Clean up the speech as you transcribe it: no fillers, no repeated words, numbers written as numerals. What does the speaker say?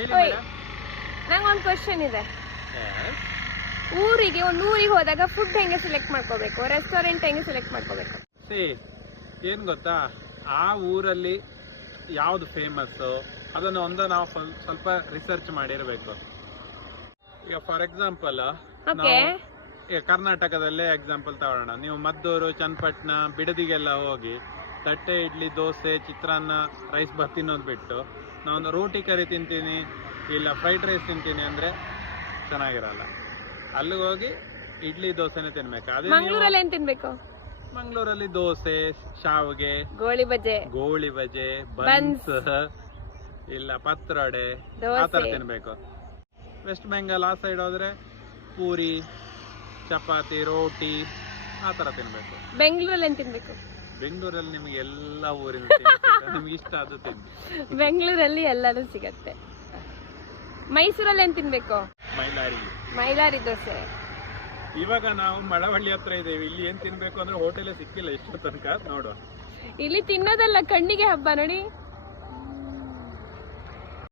ಹೇಳಿ ಓಯ್, ಮೇಡಮ್. ನಂಗೊಂದು ಕ್ವಶನ್ ಇದೆ. ಒಂದು ಊರಿಗೆ ಹೋದಾಗ ಫುಡ್ ಹೆಂಗೆ ಸೆಲೆಕ್ಟ್ ಮಾಡ್ಕೋಬೇಕು, ರೆಸ್ಟೋರೆಂಟ್ ಹೆಂಗೆ ಸೆಲೆಕ್ಟ್ ಮಾಡ್ಕೋಬೇಕು? ಏನ್ ಗೊತ್ತಾ, ಆ ಊರಲ್ಲಿ ಯಾವ್ದು ಫೇಮಸ್ ಅದನ್ನ ನಾವು ಸ್ವಲ್ಪ ರಿಸರ್ಚ್ ಮಾಡಿರ್ಬೇಕು. ಈಗ ಫಾರ್ ಎಕ್ಸಾಂಪಲ್ ಓಕೆ. ಈಗ ಕರ್ನಾಟಕದಲ್ಲೇ ಎಕ್ಸಾಂಪಲ್ ತಗೊಳ್ಳೋಣ. ನೀವು ಮದ್ದೂರು, ಚನ್ನಪಟ್ಟಣ, ಬಿಡದಿಗೆಲ್ಲ ಹೋಗಿ ತಟ್ಟೆ ಇಡ್ಲಿ, ದೋಸೆ, ಚಿತ್ರಾನ್ನ, ರೈಸ್ ಬಾತ್ ತಿನ್ನೋದು ಬಿಟ್ಟು ನಾನು ರೋಟಿ ಕರಿ ತಿಂತೀನಿ ಇಲ್ಲ ಫ್ರೈಡ್ ರೈಸ್ ತಿಂತೀನಿ ಅಂದ್ರೆ ಚೆನ್ನಾಗಿರಲ್ಲ. ಅಲ್ಲಿಗೆ ಹೋಗಿ ಇಡ್ಲಿ ದೋಸೆನೆ ತಿನ್ಬೇಕು. ಅದೇ ಮಂಗಳೂರಲ್ಲಿ ಏನ್ ತಿನ್ಬೇಕು? ಮಂಗಳೂರಲ್ಲಿ ದೋಸೆ, ಶಾವಿಗೆ, ಗೋಳಿ ಬಜೆ, ಬನ್ಸ್ ಇಲ್ಲ ಪತ್ರೊಡೆ ದೋಸೆ. ಆ ತರ ತಿನ್ಬೇಕು. ವೆಸ್ಟ್ ಬೆಂಗಾಲ್ ಆ ಸೈಡ್ ಹೋದ್ರೆ ಪೂರಿ, ಚಪಾತಿ, ರೋಟಿ ಆ ತರ ತಿನ್ಬೇಕು. ಬೆಂಗಳೂರಲ್ಲಿ ಏನ್ ತಿನ್ಬೇಕು? ಬೆಂಗಳೂರಲ್ಲಿ ನಿಮ್ಗೆ ಎಲ್ಲ ಊರಿನ ನಿಮ್ಗೆ ಇಷ್ಟ ಅದು ತಿನ್ನಿ. ಬೆಂಗಳೂರಲ್ಲಿ ಎಲ್ಲಾನು ಸಿಗತ್ತೆ. ಮೈಸೂರಲ್ಲಿ ಏನ್ ತಿನ್ಬೇಕು? ಮೈಲಾರಿ ದೋಸೆ. ಇವಾಗ ನಾವು ಮಳವಳ್ಳಿ ಹತ್ರ ಇದ್ದೇವೆ. ಇಲ್ಲಿ ಏನ್ ತಿನ್ಬೇಕು ಅಂದ್ರೆ ಹೋಟೆಲ್ ಸಿಕ್ಕಿಲ್ಲ ಇಷ್ಟು ತನಕ. ನೋಡುವ, ಇಲ್ಲಿ ತಿನ್ನೋದಲ್ಲ, ಕಣ್ಣಿಗೆ ಹಬ್ಬ ನೋಡಿ.